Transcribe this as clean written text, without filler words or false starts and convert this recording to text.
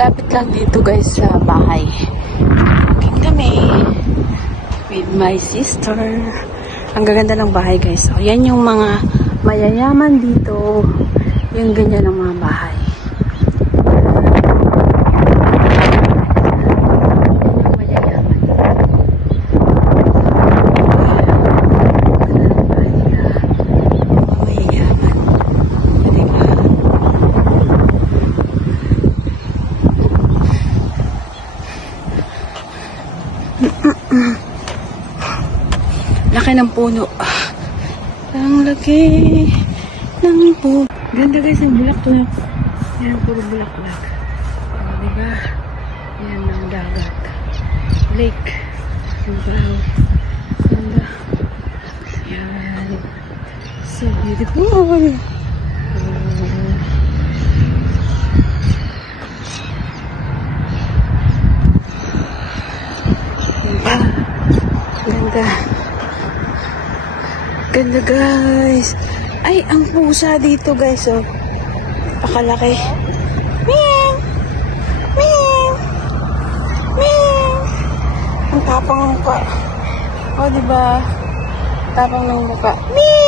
Lapit lang dito guys sa bahay. Walking kami with my sister. Ang gaganda ng bahay guys. So, yan yung mga mayayaman dito. Yung ganyan ng mga bahay. Laki ng puno. Ang laki ng puno. Ganda guys ang bulaklak. Yan ang puro bulaklak. Diba? Yan ang dagat. Lake. Diba? Ganda. Yan. So beautiful. Ganda. Ganda guys. Ay, ang pusa dito guys, oh. Pakalaki. Ming! Ming! Ming! Ang tapang ng mukha. Oh, diba? Tapang ng mukha. Ming!